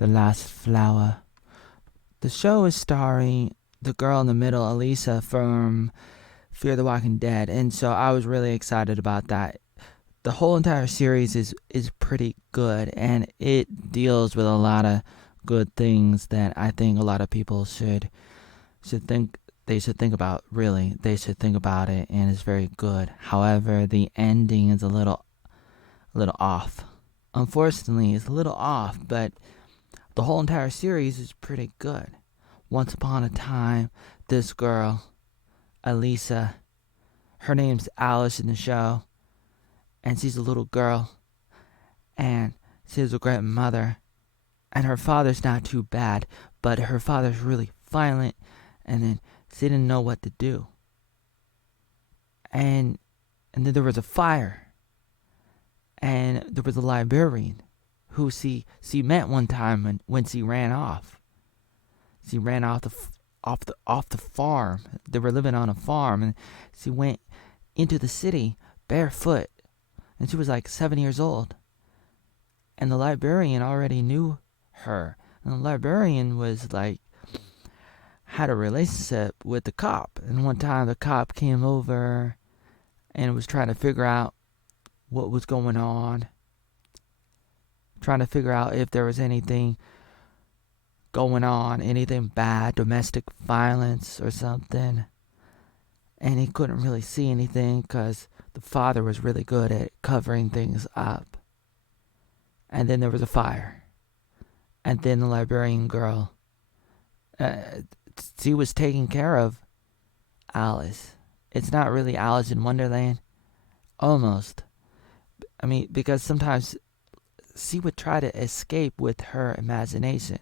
The Last Flower. The show is starring the girl in the middle, Elisa from Fear the Walking Dead, and so I was really excited about that. The whole entire series is pretty good, and it deals with a lot of good things that I think a lot of people should think about. Really, they should think about it, and it's very good. However, the ending is a little off. Unfortunately, it's a little off, but the whole entire series is pretty good. Once upon a time, this girl, Elisa, her name's Alice in the show, and she's a little girl, and she has a great mother, and her father's not too bad, but her father's really violent, and then she didn't know what to do. And then there was a fire, and there was a librarian who she met one time when she ran off. She ran off the farm. They were living on a farm, and she went into the city barefoot, and she was like 7 years old. And the librarian already knew her, and the librarian was like had a relationship with the cop. And one time the cop came over and was trying to figure out what was going on, trying to figure out if there was anything going on, anything bad, domestic violence or something. And he couldn't really see anything because the father was really good at covering things up. And then there was a fire. And then the librarian girl, uh, she was taking care of Alice. It's not really Alice in Wonderland. Almost. I mean, because sometimes she would try to escape with her imagination.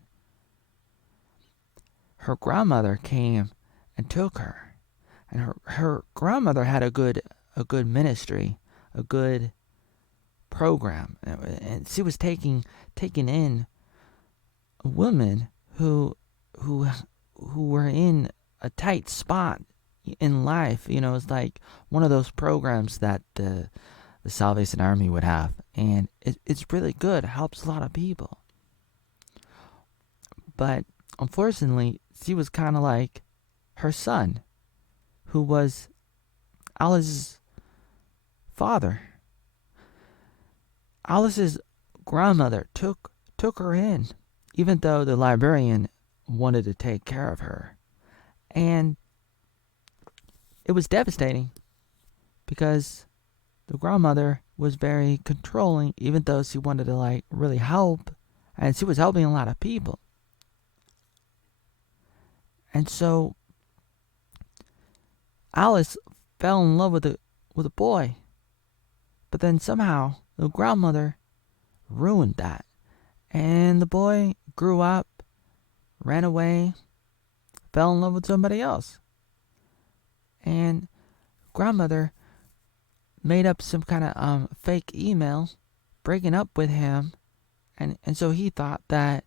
Her grandmother came and took her. And her grandmother had a good ministry, a good program. And she was taking in women who were in a tight spot in life. It's like one of those programs that the Salvation Army would have, and it's really good. It helps a lot of people. But unfortunately, she was kind of like her son, who was Alice's father. Alice's grandmother took her in, even though the librarian wanted to take care of her. And it was devastating because the grandmother was very controlling, even though she wanted to like really help, and she was helping a lot of people. And so Alice fell in love with a boy, but then somehow the grandmother ruined that, and the boy grew up, ran away, fell in love with somebody else, and grandmother made up some kind of fake email breaking up with him, and so he thought that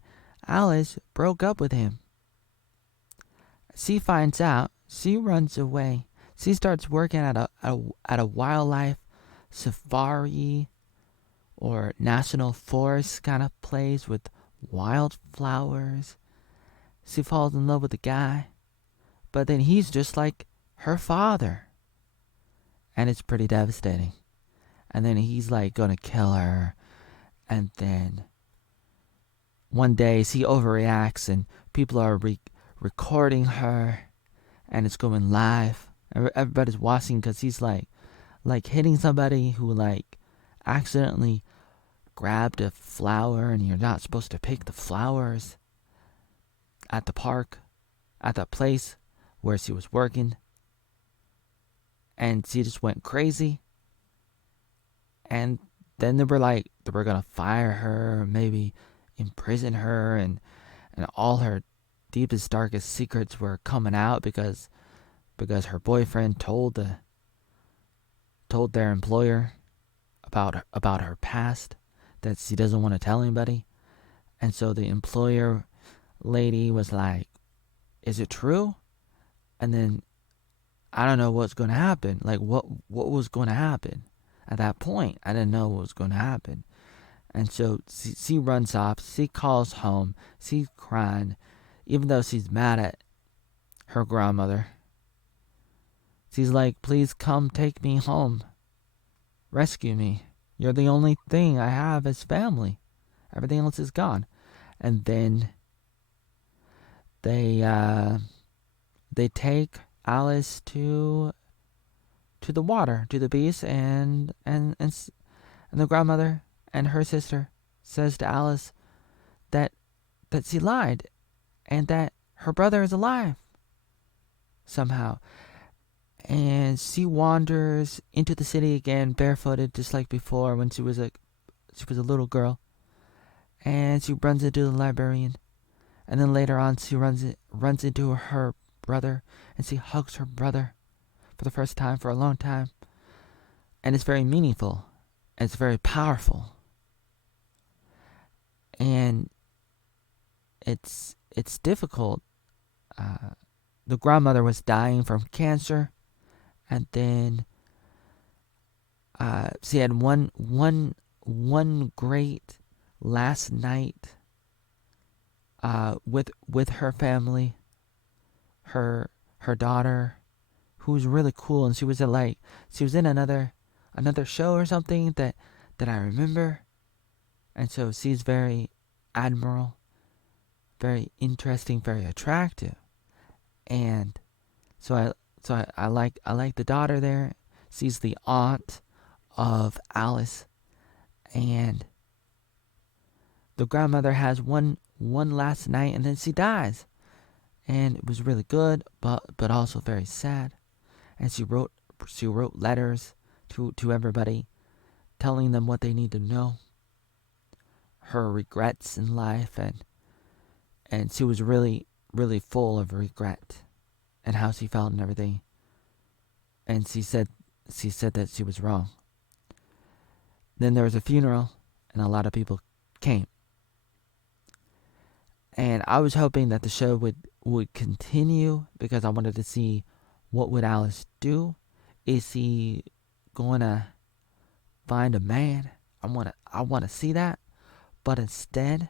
Alice broke up with him. She finds out, she runs away. She starts working at a wildlife safari or national forest kind of place with wildflowers. She falls in love with the guy, but then he's just like her father, and it's pretty devastating. And then he's like gonna kill her, and then one day she overreacts, and people are recording her, and it's going live. Everybody's watching because he's like hitting somebody who like accidentally grabbed a flower, and you're not supposed to pick the flowers at the park, at the place where she was working. And she just went crazy. And then they were gonna fire her, maybe imprison her, and all her deepest, darkest secrets were coming out because her boyfriend told their employer about her past that she doesn't want to tell anybody. And so the employer lady was like, "Is it true?" And then I don't know what's going to happen. Like what was going to happen at that point? I didn't know what was going to happen. And so she runs off. She calls home. She's crying, even though she's mad at her grandmother. She's like, please come take me home. Rescue me. You're the only thing I have as family. Everything else is gone. And then they take Alice to the water, to the beach, and the grandmother and her sister says to Alice that she lied and that her brother is alive somehow. And she wanders into the city again, barefooted, just like before when she was a little girl. And she runs into the librarian, and then later on she runs into her brother, and she hugs her brother for the first time for a long time. And it's very meaningful. And it's very powerful. And it's difficult. The grandmother was dying from cancer, and then she had one great last night with her family, her daughter, who was really cool, and she was in another show or something that I remember, and so she's very admirable, very interesting, very attractive, and so I like the daughter there. She's the aunt of Alice, and the grandmother has one last night, and then she dies, and it was really good, but also very sad. And she wrote letters to everybody, telling them what they need to know, her regrets in life, and she was really full of regret and how she felt and everything. And she said that she was wrong. Then there was a funeral, and a lot of people came. And I was hoping that the show would continue, because I wanted to see what would Alice do. Is he gonna find a man? I wanna see that. But instead,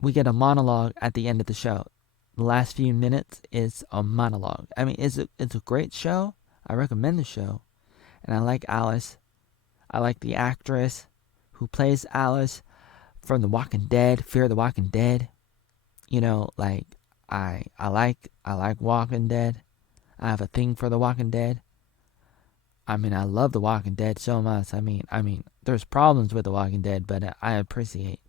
we get a monologue at the end of the show. The last few minutes is a monologue. I mean, it's a great show. I recommend the show. And I like Alice. I like the actress who plays Alice from The Walking Dead, Fear the Walking Dead. You know, like I like Walking Dead. I have a thing for The Walking Dead. I mean, I love The Walking Dead so much. I mean, there's problems with The Walking Dead, but I appreciate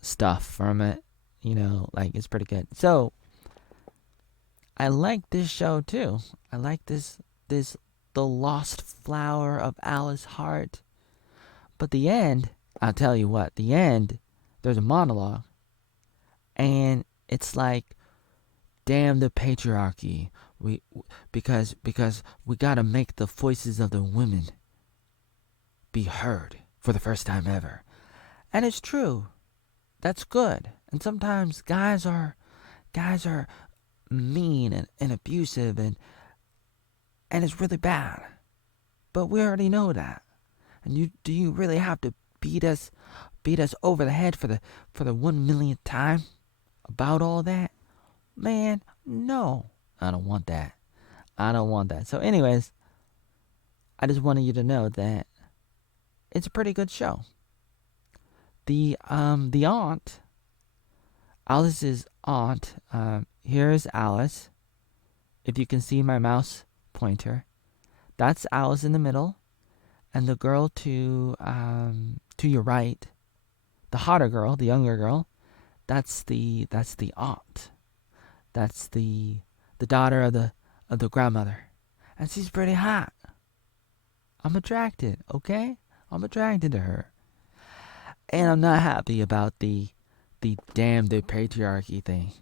stuff from it. You know, like, it's pretty good. So I like this show too. I like this The Lost Flower of Alice Hart. But the end, I'll tell you what, the end, there's a monologue. And it's like, damn the patriarchy. Because we gotta make the voices of the women be heard for the first time ever. And it's true. That's good. And sometimes guys are mean and abusive, and it's really bad. But we already know that. And do you really have to beat us over the head for the 1 millionth time about all that? Man, no. I don't want that. So anyways, I just wanted you to know that it's a pretty good show. The aunt, Alice's aunt, here's Alice. If you can see my mouse pointer, that's Alice in the middle, and the girl to your right, the hotter girl, the younger girl, that's the aunt. That's the daughter of the grandmother, and she's pretty hot. I'm attracted, okay? I'm attracted to her. And I'm not happy about the damn the patriarchy thing.